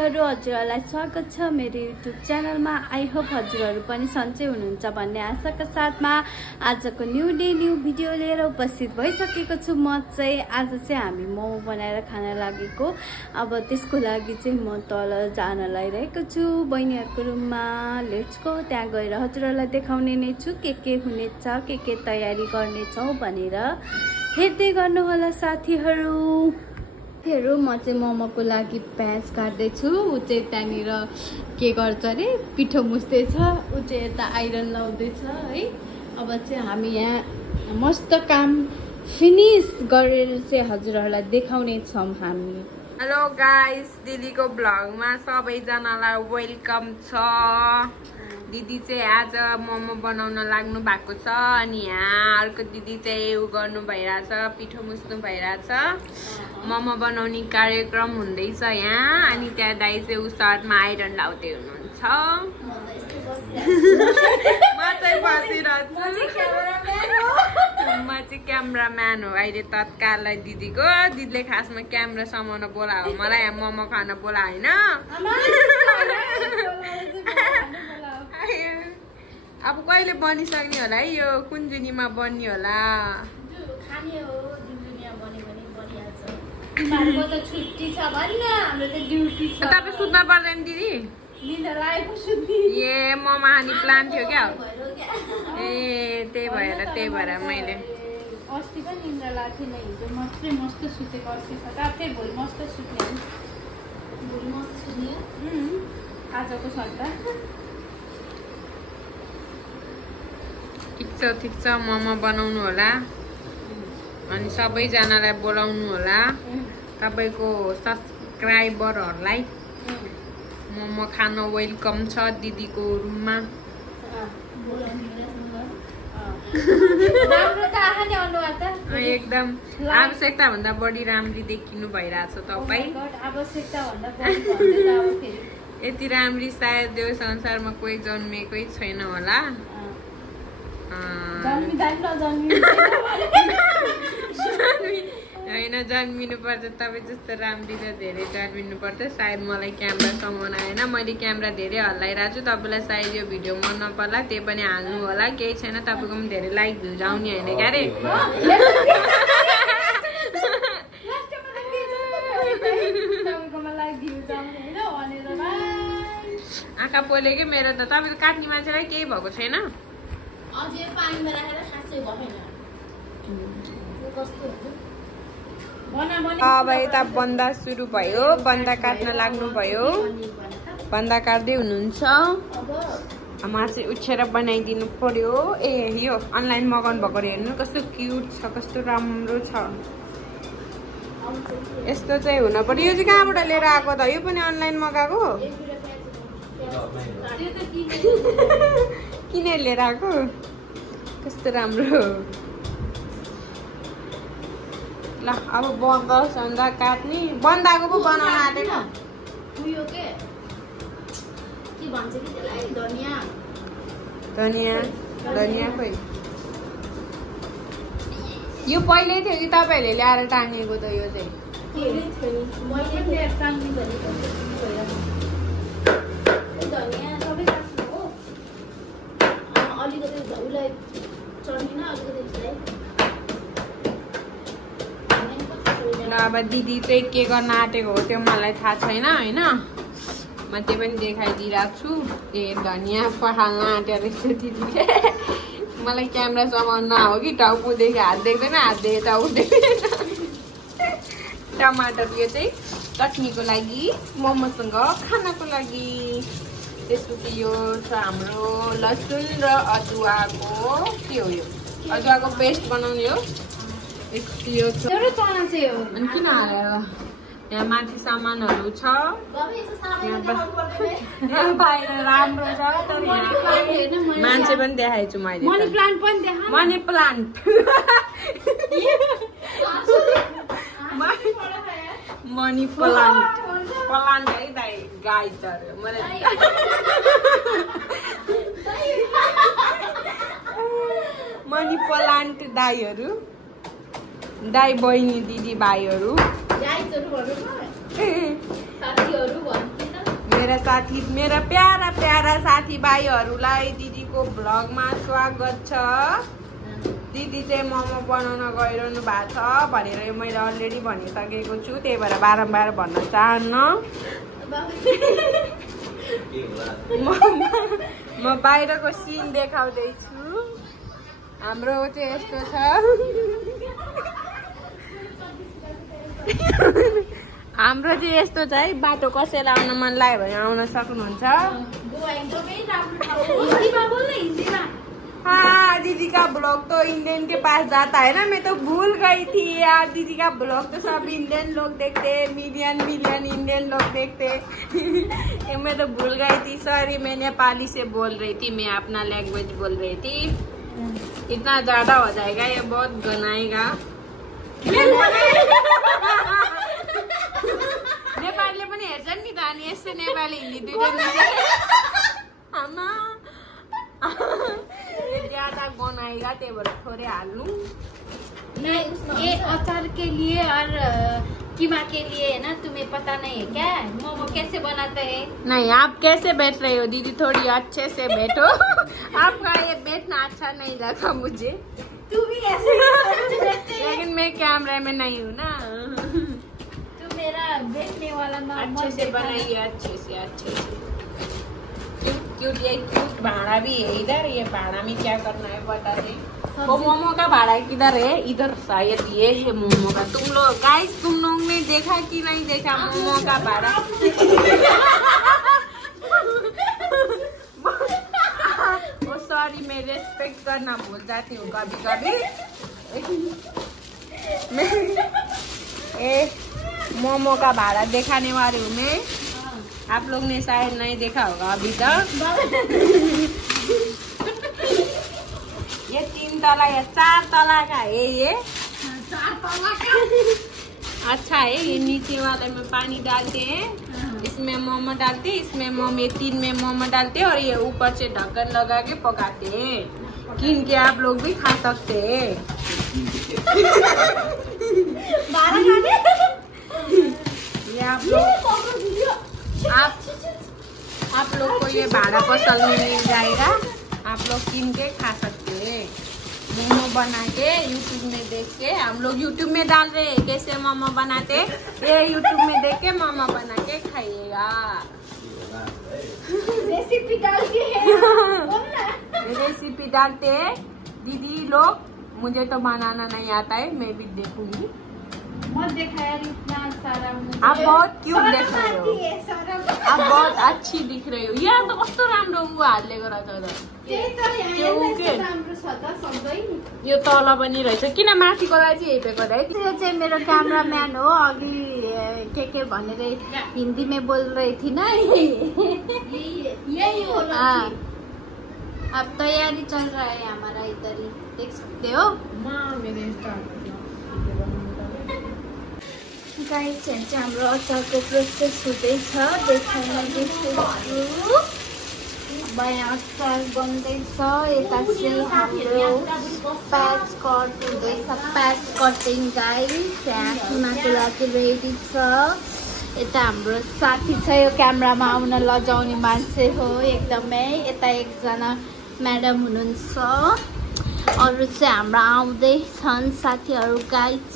हजुरहरूलाई स्वागत छ मेरो युट्युब च्यानलमा। आई होप हजुरहरू पनि सन्चै हुनुहुन्छ भन्ने आशाका साथमा आजको न्यू डे न्यू भिडियो लिएर उपस्थित भइसकेको छु। म चाहिँ आज चाहिँ हामी मोमो बनाएर खान लागेको। अब त्यसको लागि चाहिँ म तल जान लागिरहेको छु बहिनीहरूको रुममा। लेट्स गो, त्यहाँ गएर हजुरहरूलाई देखाउने नै छु के हुनेछ, के तयारी गर्नेछौँ भनेर। हेर्दै गर्नुहोला साथीहरू। म चाहिँ मोमोको लागि प्याज काट्दैछु। ऊ चाहिँ त्यहाँनिर के गर्छ अरे, पिठो मुस्दैछ। ऊ चाहिँ यता आइरन लाउँदैछ है। अब चाहिँ हामी यहाँ मस्त काम फिनिस गरेर चाहिँ हजुरहरूलाई देखाउने छौँ हामी। हेलो गाइस, दिदीको ब्लगमा सबैजनालाई वेलकम छ। दिदी चाहिँ आज मोमो बनाउन लाग्नु भएको छ। अनि यहाँ अर्को दिदी चाहिँ उ गर्नु भइरहेछ, पिठो मुस्नु भइरहेछ। मोमो बनाउने कार्यक्रम हुँदैछ यहाँ। अनि त्यहाँ दाइ चाहिँ उ सर्टमा आइरन लाउँदै हुनुहुन्छ। म चाहिँ बसिरहेछु। म चाहिँ क्यामराम्यान हो अहिले तत्काललाई दिदीको। दिदीले खासमा क्यामेरा समाउन बोलायो मलाई, यहाँ मोमो खान बोलायो होइन। अब कहिले बनिसक्ने होला है यो, कुन जुनीमा बन्ने होला? तपाईँ सुत्न पर्दैन दिदी? ए मोमो खाने प्लान थियो क्या? ए त्यही भएर मैले अस्ति पनि निन्द्रा लाग्थ्यो नि, हिजो मात्रै मस्त सुतेको। अस्ति रातै भोलि मस्त सुत्ने, भोलि मस्त सुत्ने आजको सट्टा। ठिक छ मोमो बनाउनु होला। अनि सबैजनालाई बोलाउनु होला, तपाईँको सब्सक्राइबरहरूलाई। मोमो खान वेलकम छ दिदीको रुममा। एकदम आवश्यकता भन्दा बढी राम्री देखिनु भइरहेछ तपाईँ। यति राम्री सायद यो संसारमा कोही जन्मेकै छैन होला। होइन, जन्मिनु पर्छ। तपाईँ जस्तो राम्री र धेरै जन्मिनु पर्छ। सायद मलाई क्यामेरा समाउन आएन, मैले क्यामेरा धेरै हल्लाइरहेको छु। तपाईँलाई सायद यो भिडियो मन नपर्ला, त्यही पनि हाल्नु होला। केही छैन, तपाईँको पनि धेरै लाइक भ्युज आउने होइन क्या रे। आँखा पोले कि मेरो त। तपाईँको काट्ने मान्छेलाई केही भएको छैन? अब यता बन्दा सुरु भयो, बन्दा काट्न लाग्नु भयो। बन्दा काट्दै हुनुहुन्छ। म चाहिँ उछेर बनाइदिनु पर्यो। ए यो अनलाइन मगाउनु भएको हेर्नु कस्तो क्युट छ, कस्तो राम्रो छ। यस्तो चाहिँ हुन पर्यो। यो चाहिँ कहाँबाट लिएर आएको त? यो पनि अनलाइन मगाएको? किन लिएर आएको? कस्तो राम्रो। ल अब बन्दा सन्दा काट्ने। बन्दाको पो बनाउन आँटेको। धनिया खोइ यो पहिल्यै थियो कि तपाईँहरूले ल्याएर टाँगेको त? यो चाहिँ अब दिदी चाहिँ के गर्न आँटेको हो त्यो मलाई थाहा छैन होइन। म त्यो पनि देखाइदिइरहेको छु। ए धनिया पखाल्न आँट्यो रहेछ दिदीले। मलाई क्यामेरा समाउन हो कि टाउकोदेखि हात देख्दैन, हात देखे टाउको देख्दैन। टमाटर यो चाहिँ चटनीको लागि, मोमोसँग खानको लागि। त्यसपछि यो छ हाम्रो लसुन र अदुवाको के हो, यो अदुवाको पेस्ट बनाउने हो। यो अनि किन हालेर यहाँ माथि सामानहरू छ। बाहिर राम्रो छ तर मान्छे पनि देखाएको छु मैले। मनी प्लान्ट है दाइ, गाई चऱ्यो मलाई। मनी प्लान्ट दाईहरू, दाई बहिनी दिदी भाइहरू। मेरा प्यारा प्यारा साथीभाइहरूलाई दिदीको भ्लगमा स्वागत छ। दिदी चाहिँ मोमो बनाउन गइरहनु भएको छ भनेर मैले अलरेडी भनिसकेको छु, त्यही भएर बारम्बार भन्न चाहन्न। म बाहिरको सिन देखाउँदैछु। हाम्रो चाहिँ यस्तो छ। हाम्रो चाहिँ यस्तो छ है। बाटो कसैलाई आउन मन लाग्यो भने आउन सक्नुहुन्छ। हाँ, दीदी का ब्लॉग तो इंडियन के पास जाता है ना। मैं तो भूल गई थी यार, दीदी का ब्लॉग तो सब इंडियन लोग देखते, मिलियन इंडियन लोग देखते। मैं तो भूल गई थी, सॉरी। मैं नेपाली से बोल रही थी, मैं अपना लैंग्वेज बोल रही थी। इतना ज्यादा हो जाएगा, ये बहुत गनाएगा। नेपालीले पनि हेर्छन् नि त, अनि यसै नेपाली हिन्दी दुईटै ज्यादा गनाएगा, त्यही भएर थोड़े हाल्नु। ये अचार के लिए और कीमा के लिए है ना, तुम्हें पता नहीं है क्या मोमो कैसे बनाते हैं? नहीं, आप कैसे बैठ रहे हो दीदी? थोड़ी अच्छे से बैठो। आपका ये बैठना अच्छा नहीं लगा मुझे। तू भी ऐसे लेकिन मैं कैमरा में नहीं हूँ ना। तू मेरा बैठने वाला ना अच्छे से बनाइए, अच्छे से। क्यूट ये क्यूट भाड़ा भी है इधर। ये भाड़ा में क्या करना है बता दे। वो मोमो का भाड़ा किधर है? इधर शायद ये है मोमो का। तुम लोग गाइस, तुम लोग ने देखा कि नहीं देखा मोमो का भाड़ा? वो सॉरी, मैं रेस्पेक्ट करना भूल जाती हूँ कभी कभी। मोमो का भाड़ा दिखाने वाली हूँ मैं। आप लोग ने शायद नहीं देखा होगा अभी तक। ये 3 तला या 4 तला का है ये। 4 तला का अच्छा है। ये नीचे वाले में पानी डालते हैं, इसमें मोमो डालते हैं, इसमें मोमो, ये 3 में मोमो डालते हैं और ये ऊपर से ढक्कन लगा के पकाते हैं। कीन के आप लोग भी खा सकते हैं। ये आप लोग को ये भाड़ा पसंद में मिल जाएगा। आप लोग कीन के खा सकते हैं। मोमो बना के यूट्यूब में देख के, हम लोग यूट्यूब में डाल रहे हैं कैसे मोमो बनाते। ये यूट्यूब में देख के मोमो बना के खाइएगा। रेसिपी डालते हैं। रेसिपी डालते हैं दीदी लोग। मुझे तो बनाना नहीं आता है, मैं भी देखूंगी। मत देखा यार इतना सारा। आप बहुत क्यूट देख रहे हो, आप बहुत अच्छी दिख रही हो। यहाँ तो कस्तो राम्रो हाल्ले गरा त। यो तल पनि रहेछ, किन माथिकोलाई चाहिँ हेपेको है? त्यो चाहिँ मेरो क्यामराम्यान हो। अघि के भनेर हिन्दी में बोल रही थी ना। यही हो। अब तैयारी चल रहा है हमारा इधर ही, देख सकते हो। गाइस, हाम्रो अचारको प्रोसेस हुँदैछ, देखाउन दिन्छु। यहाँ अचार बन्दैछ। यता चाहिँ हाम्रो प्याज कट हुँदैछ, प्याज कटिङ गाइस। यहाँ कीमाको लागि रेडी छ। यता हाम्रो साथी छ, यो क्यामेरामा आउन लजाउने मान्छे हो एकदमै। यता एकजना म्याडम हुनुहुन्छ, अरू चाहिँ हाम्रो आउँदैछन् साथीहरू गाइस।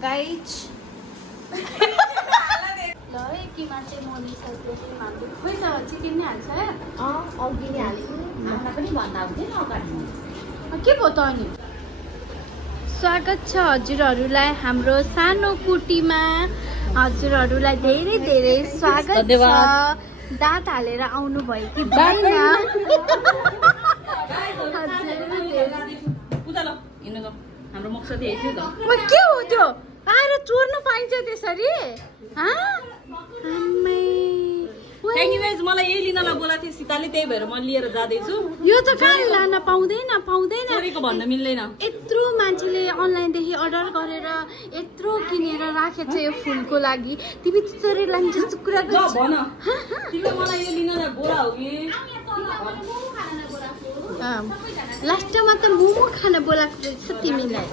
गाइस ल कीमा चाहिँ मोनिसक्यो। खोइ त चिकन नै हाल्छ। अघि नै हालेको पनि भन्दा हुन्थ्यो अगाडि। के भयो त अनि? स्वागत छ हजुरहरूलाई हाम्रो सानो कुटीमा। हजुरहरूलाई धेरै धेरै स्वागत छ। दाँत हालेर आउनु भयो कि भएन? हाम्रो मकसद यही थियो त। के हो त्यो? आएर चोर्नु पाइन्छ त्यसरी? मलाई यही लिनलाई बोलाएको थियो सीताले, त्यही भएर म लिएर जाँदैछु। यो त कहाँ लान पाउँदैन। चोरेको भन्न मिल्दैन। यत्रो मान्छेले अनलाइनदेखि अर्डर गरेर यत्रो किनेर राखेको छ यो फुलको लागि। तिमी त्यसरी लान्छ जस्तो कुरा गर्छ? भन तिमीले मलाई यो लिनलाई बोला हो कि? लास्टमा त मोमो खान बोलाएको रहेछ तिमीलाई।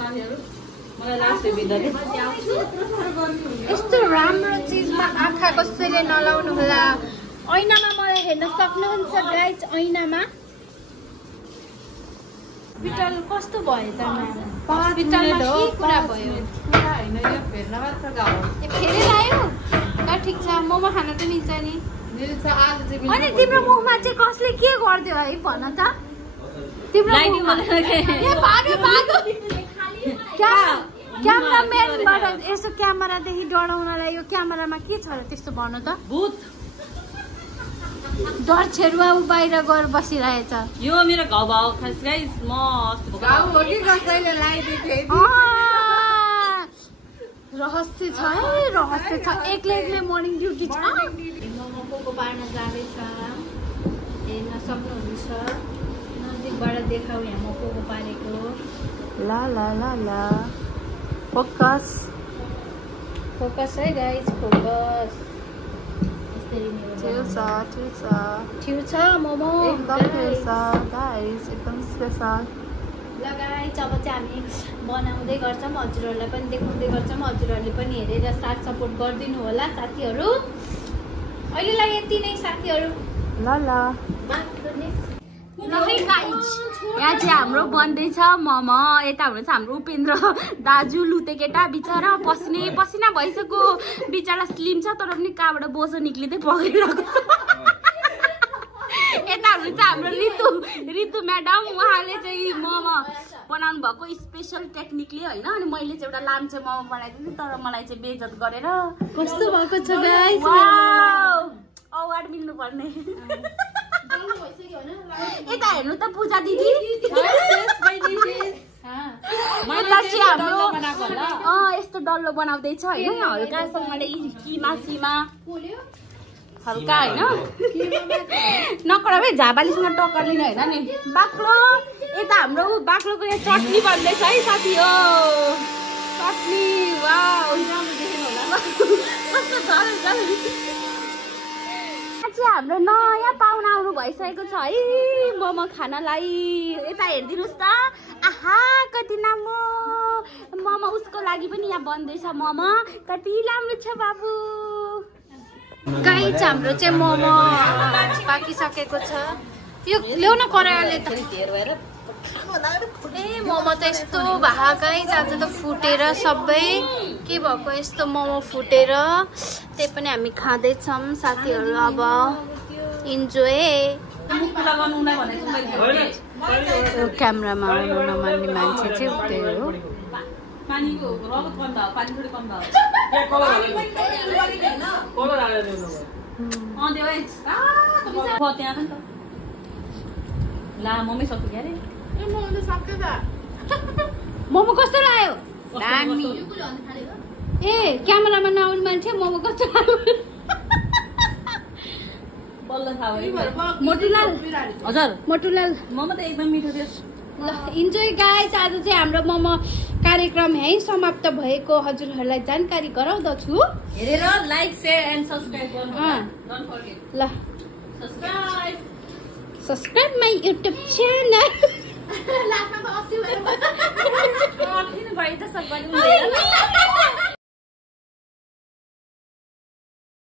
यस्तो राम्रो चिजमा आँखा कसैले नलाउनु होला। ऐनामा मलाई हेर्न सक्नुहुन्छ गाइज, ऐनामा हस्पिटल कस्तो भयो त? हस्पिटलमा के कुरा भयो? फेरि लायो? ल ठिक छ, मोमो खान त मिल्छ नि। अनि तिम्रो मुखमा चाहिँ कसले के गरिदियो है भन त? तिम्रो क्यामेराम्यानबाट यसो क्यामेरादेखि डराउनलाई यो क्यामेरामा के छ र त्यस्तो भन्नु त? भूत डर छेरुवा ऊ बाहिर गएर बसिरहेछ। यो मेरो घाउ भाउ खास गाइस म घाउ हो कि कसैले लगाइदिएको? रहस्य छ है, रहस्य छ। एक्लै मर्निङ ड्युटी छ। मोमोको पार्न जाँदैछ, हेर्न सक्नुहुन्छ। नजिकबाट देखाऊ यहाँ मोमोको पारेको। ला ला ला ला फोकस फोकस है गाइस, फोकस। ठिक छ मोमो एकदम स्पेशल। ल गाइस, अब चाहिँ हामी बनाउँदै गर्छौँ, हजुरहरूलाई पनि देखाउँदै गर्छौँ। हजुरहरूले पनि हेरेर साथ सपोर्ट गरिदिनु होला साथीहरू। अहिलेलाई यति नै साथीहरू। ल यहाँ चाहिँ हाम्रो बन्दैछ मोमो। यता हुनुहुन्छ हाम्रो उपेन्द्र दाजु, लुते केटा बिचरा, पसिना भइसक्यो। बिचरा स्लिम छ तर पनि कहाँबाट बोसो निक्लिँदै पक्रिरहेको छ। यता हुनुहुन्छ हाम्रो ऋतु म्याडम, उहाँले चाहिँ मोमो बनाउनु भएको स्पेसल टेक्निकले होइन। अनि मैले चाहिँ एउटा लाम्चे मोमो बनाइदिन्छु तर मलाई चाहिँ बेइज्जत गरेर। कस्तो भएको छ गाइस? अवार्ड मिल्नु पर्ने। यता हेर्नु त पूजा दिदी, यस्तो डल्लो बनाउँदैछ होइन। हल्कासँगले किमा हल्का होइन, नकराबै झाबालीसँग टक्कर लिने होइन नि। बाक्लो यता हाम्रो बाक्लोको यहाँ चटनी बन्दैछ है साथी हो। चटनी वाउ, हाम्रो नयाँ पाहुना आउनु भइसकेको छ है मोमो खानलाई। यता हेरिदिनुहोस् त, आहा कति राम्रो मोमो। उसको लागि पनि यहाँ बन्दैछ मोमो। कति राम्रो छ बाबु। गाइस, हाम्रो चाहिँ मोमो पाकिसकेको छ। यो ल्याउन करायोले त। ए मोमो त यस्तो भा गाइस, आज त फुटेर सबै के भएको, यस्तो मोमो फुटेर। त्यही पनि हामी खाँदैछौँ साथीहरू। अब इन्जोय। क्यामेरामा आउनु नमान्ने मान्छे चाहिँ उतै हो। मोमो कस्तो लाग्यो? ए क्यामेरामा नआउने मान्छे मोमो कस्तो लाग्यो? मोटुलाल हजुर, मोटुलाल मोमो त एकदम मिठो थियो। ल इन्जोय गाइस। आज चाहिँ हाम्रो मोमो कार्यक्रम यहीँ समाप्त भएको हजुरहरूलाई जानकारी गराउँदछु। हेरेर लाइक शेयर एन्ड सब्स्क्राइब गर्नु डोन्ट फर्गेट। ल सब्स्क्राइब माई युट्युब च्यानल। लाग्न त 80 भयो। किन गरे त सब गर्नु